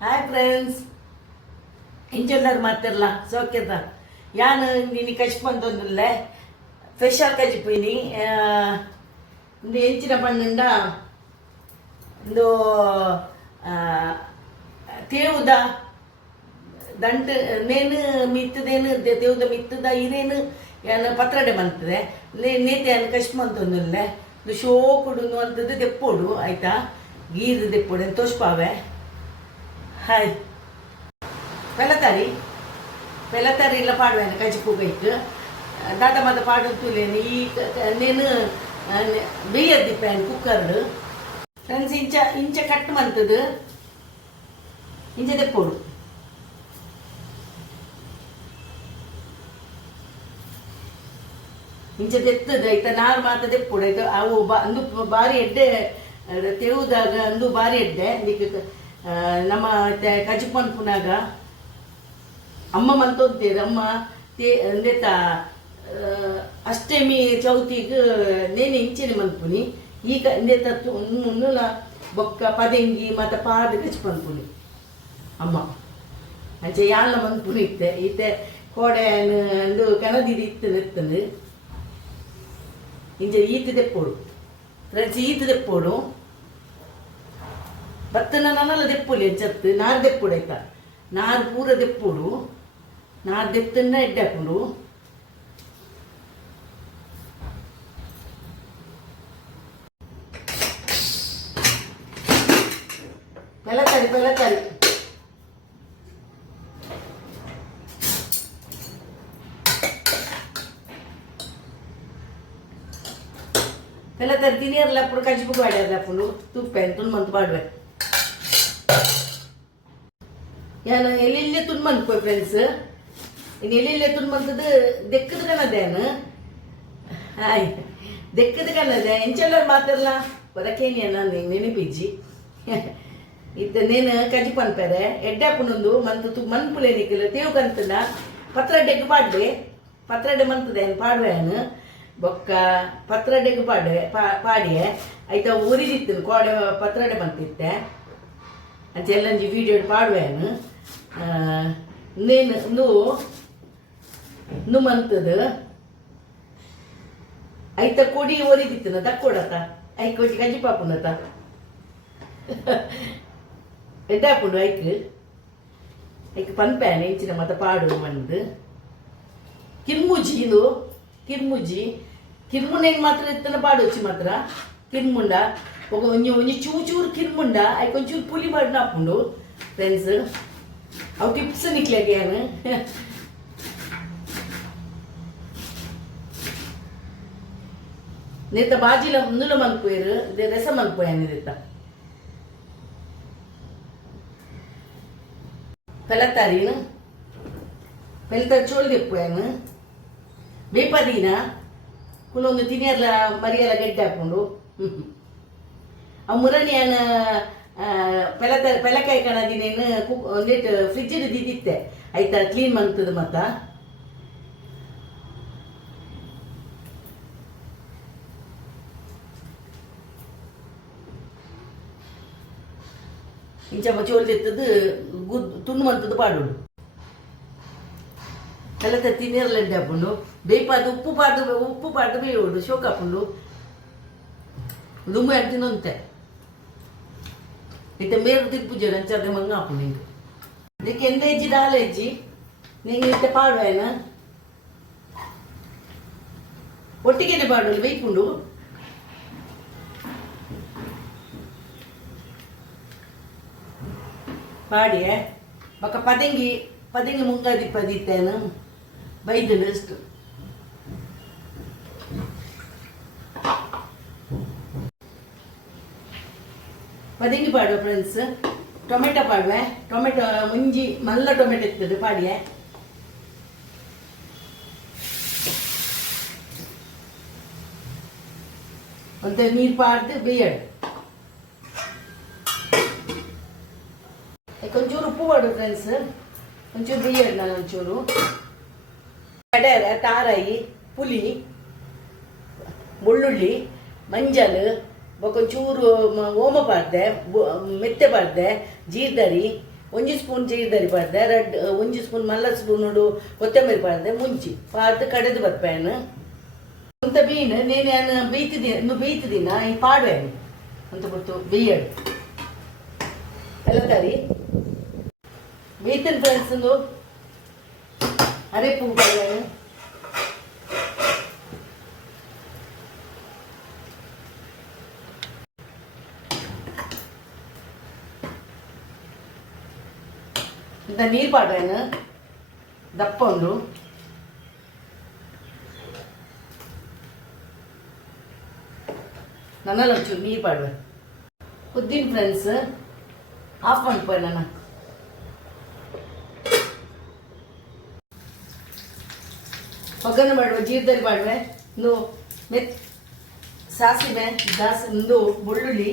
Hi friends, ಇಂಚೆಲ್ಲರು ಮಾತಿರಲ್ಲ ಸೋಕ್ಯದ ಯಾನು ನೀನು ಕಚ್ಕೊಂತಂದಿಲ್ಲ special ಕಚ್ಚಿಪೋಯಿನಿ ಒಂದು ಹೆಂಚಿನ ಪಣ್ಣುಂಡ ಒಂದು ತೇವುದ ದಂಟ ನೇನು ಮಿತ್ತದೇನು ತೇವುದ ಮಿತ್ತದ ಇದೇನು ಯಾನು ಪತ್ರಡೆ ಮಂತದೆ ನೇತೆ ಯಾನು ಕಚ್ಕೊಂತಂದಿಲ್ಲ ಒಂದು ಶೋ ಕೊಡು ಅಂತದ್ದು ತೆಪ್ಪೋಡು ಆಯ್ತಾ ಗೀರು ತೆಪ್ಪೋಡು ತೋಷ್ಪಾವೆ. ಹಾಯ್ ಪೆಲತಾರಿ ಇಲ್ಲ ಪಾಡುವೇನು ಕಜಿಪು ಬೈಕ್ ದಾದ ಮದ ಪಾಡು ತುಲೇನು ಈ ನೇನು ಬೇಯದ್ದಿಪ್ಪೇನು ಕುಕ್ಕರ್ಡು ಫ್ರೆಂಡ್ಸ್ ಇಂಚ ಕಟ್ ಮಂತದು ಇಂಚ ತೆಪ್ಪೋಡು ಇಂಚ ತೆತ್ತದು ಆಯ್ತಾ ನಾರು ಮಾತ ತೆಪ್ಪೋಡು ಆಯ್ತು ಅವು ಅಂದು ಬಾರಿ ಎಡ್ಡೆ ತೆವುದಾಗ ಅಂದು ಬಾರಿ ಎಡ್ಡೆ ಅದಕ್ಕೆ ನಮ್ಮ ಕಜಿಪನ್ ಪುನಾಗ ಅಮ್ಮ ಮಂತೋದ್ದೇರು ಅಮ್ಮ ಅಂದೇತ ಅಷ್ಟಮಿ ಚೌತಿಗೆ ನೇನೆ ಇಂಚಿನ ಮನ್ಪುನಿ ಈಗ ಅಂದೇತ ನುಲ ಬೊಕ್ಕ ಪದಂಗಿ ಮತ್ತು ಪಾದ ಕಜಿಪನ್ಪುನಿ ಅಮ್ಮ ಅಂಚೆ ಯಾಲ ಮನ್ಪುನಿ ಇತ್ತೆ ಕೋಡೆ ಅಂದು ಕಣದಿದು ಇತ್ತಂದು ಇಂಚೆ ಈತ ತೆಪ್ಪೋಡು ಫ್ರೆಂಡ್ಸ್ ಈತ ತೆಪ್ಪೋಡು ಭತ್ತನ ನನ್ನಲ್ಲ ದೆಪ್ಪುಲಿ ಎಂಚತ್ತು ನಾರು ದೆಪ್ಪುಡು ಆಯ್ತಾ ನಾರು ಪೂರ ದೆಪ್ಪುಡು ನಾರು ದೆತ್ತನ್ನ ಎಡ್ಡೆ ಹಾಕೊಂಡು ಪೆಲತರಿ ತಿನಿಯರ್ಲ ಅప్పుడు ಕಜಿಪು ಬಾಡ್ಯಾರ ಅప్పుడు ತುಪ್ಪ ತುನ್ ಮಂತ್ ಬಾಡ್ವೆ ಯಾನು ಎಲ್ಲೆಲ್ಲೇ ತುನ್ಮಂತ್ ಫ್ರೆಂಡ್ಸ್ ಈಗ ಎಲ್ಲೆಲ್ಲೇ ತುನ್ಮಂತದ್ದು ದೆಕ್ಕದ ಕನ್ನದೇನು ಹಾಯ್ ದೆಕ್ಕದ ಕನ್ನದೆ ಎಂಚೆಲ್ಲರು ಮಾತಿರಲ್ಲ ಬರಕೇನಿಯ ನಾನು ನೆನಪಿಜ್ಜಿ ಇದ್ದ ನೇನು ಕಜಿ ಪನ್ಪೇರೆ ಎಡ್ಡಪ್ಪನೊಂದು ಮಂತು ಮನ್ಪುಲೆ ನಿಕ್ಕಲು ತೇವು ಕಂತನ ಪತ್ರಡ್ಡೆಗೆ ಪಾಡ್ವೆ ಪತ್ರಡ್ಡೆ ಮಂತದೇನು ಪಾಡ್ವೇನು ಬೊಕ್ಕ ಪತ್ರಡ್ಡೆಗೆ ಪಾಡಿಯೆ ಆಯ್ತಾ ಉರಿದಿತ್ತು ಕೋಡೆ ಪತ್ರಡ್ಡೆ ಮಂತಿತ್ತೆ ಅಂಚೆ ಎಲ್ಲಂಜಿ ವೀಡಿಯೋ ಪಾಡುವೇನು ನೇನು ನು ಮಂತದ ಐತ ಕೊಡಿ ಒರಿದಿತ್ತನ ತಕ್ಕೊಡತ ಐ ಕೊಡಿ ಕಜ್ಜಿ ಪಾಪುನತ ಎಡ್ಡಾಪುಂಡು ಐಕ್ ಪನ್ಪೇನೆ ಇಂಚಿನ ಮತ ಪಾಡು ಮಂದು ಕಿರ್ಮುಜಿ ಕಿರ್ಮುನೇನು ಮಾತ್ರ ಇತ್ತನ ಪಾಡೋಚಿ ಮಾತ್ರ ಕಿರ್ಮುಂಡ ಒಂಜಿ ಚೂರು ಕಿರ್ಮುಂಡ ಐಕ್ ಒಂಚೂರು ಪುಲಿ ಬಾಡ್ನ ಹಾಕೊಂಡು ಫ್ರೆಂಡ್ಸ್ ಅವು ಟಿಪ್ಸ್ ನಿಕ್ಲಾಗ್ಯಾನು ನೇತ ಬಾಜಿಲ ನುಲ ಮನ್ಪೋಯರು ರಸ ಮನ್ಪೋಯಾನು ನೇತ ಪೆಲತಾರಿ ಚೋಳು ತೆಪ್ಪೋಯಾನು ಬೇಪದೀನ ಕುಲೊಂದು ತಿನಿಯರ್ಲ ಮರಿಯೆಲ್ಲ ಗೆಡ್ಡೆ ಹಾಕೊಂಡು ಆ ಮುರಣಿಯನ ಪೆಲಕಾಯಿ ಕಣದಿನೇನು ಒಂದೇಟು ಫ್ರಿಜ್ಜಿನ ದಿದ್ದಿತ್ತೆ ಆಯ್ತಾ ಕ್ಲೀನ್ ಮಂತದ ಮತ್ತ ಇಂಚಮ್ಮ ಚೋಲ್ ತೆತ್ತದು ತುಣ್ಣು ಮಂತದ್ದು ಪಾಡೋಡು ಪೆಲತ ತಿನ್ನಿರಲ್ಲ ಎಡ್ಡೆ ಹಾಕೊಂಡು ಬೇಯ್ಪಾದು ಉಪ್ಪು ಪಾಡು ಬೇಯೋಡು ಶೋಕ್ ಹಾಕೊಂಡು ದುಮ್ಮು ಅಂತಿನೊಂತೆ ಇತ್ತೆ ಮೇರು ತಿಪ್ಪುಜೆ ಅಂಚದೆ ಮಂಗ ಹಾಕೊಂಡು ನಿಂಗೆ ಇದಕ್ಕೆ ಎಂದ ಹೆಜ್ಜಿ ದಾಲ ಹೆಜ್ಜಿ ನಿಂಗೆ ಇತ್ತೆ ಪಾಡುವೇನ ಒಟ್ಟಿಗೆ ಪಾಡು ಬೇಯ್ಕೊಂಡು ಪಾಡಿಯೇ ಬಕ್ಕ ಪದಂಗಿ ಮುಂಗಾದಿ ಪದಿತ್ತೇನು ಬೈದನು ಅಷ್ಟು ಪದಂಗಿ ಪಾಡುವ ಫ್ರೆಂಡ್ಸ್ ಟೊಮೆಟೊ ಪಾಡುವೆ ಟೊಮೆಟೊ ಮುಂಜಿ ಮಲ್ಲ ಟೊಮೆಟೊ ಇರ್ತದೆ ಪಾಡಿಯೇ ಒಂದು ನೀರು ಪಾಡ್ದು ಬೇಯಡು ಒಂಚೂರು ಉಪ್ಪು ಪಾಡು ಫ್ರೆಂಡ್ಸ್ ಒಂಚೂರು ಬೇಯಡು ನಾನು ಒಂಚೂರು ಕಡಲೆ ತಾರಾಯಿ ಪುಲಿ ಬೆಳ್ಳುಳ್ಳಿ ಮಂಜಲ್ ಬೊಕೊಂಚೂರು ಓಮ ಪಾಡ್ದೆ ಮೆತ್ತೆ ಪಾಡ್ದೆ ಜೀರ್ದರಿ ಒಂಜಿ ಸ್ಪೂನ್ ಜೀರ್ದರಿ ಪಾಡ್ದೆ ಒಂಜಿ ಸ್ಪೂನ್ ಮಲ್ಲ ಸ್ಪೂನುಡು ಕೊತ್ತಂಬರಿ ಪಾಡ್ದೆ ಮುಂಚಿ ಪಾಡ್ದು ಕಡೆದು ಬರ್ಪೇನು ಅಂತ ಬೀನ್ ನೇನು ಬೀತಿದಿನ ಈ ಪಾಡ್ವೇನು ಅಂತ ಬಿಟ್ಟು ಬೇಯಡು ಎಲ್ಲ ತರಿ ಬೀತನ್ ಫ್ರೆಂಡ್ಸ್ ಒಂದು ಅರೆಪು ಪಾಡ್ವೇನು ಇಂದ ನೀರು ಪಾಡ್ವೇನು ದಪ್ಪ ಉಂಡು ನನ್ನಲ್ಲಿ ಒಂಚೂರು ನೀರು ಪಾಡುವೆ ಉದ್ದಿನ ಫ್ರೆಂಡ್ಸ್ ಆಫ್ ಮಾಡ್ಪೋಯ್ ನನ್ನ ಒಗ್ಗರಣೆ ಮಾಡುವ ಜೀರ್ದಲ್ಲಿ ಮಾಡುವೆ ಒಂದು ಸಾಸಿವೆ ಒಂದು ಬೆಳ್ಳುಳ್ಳಿ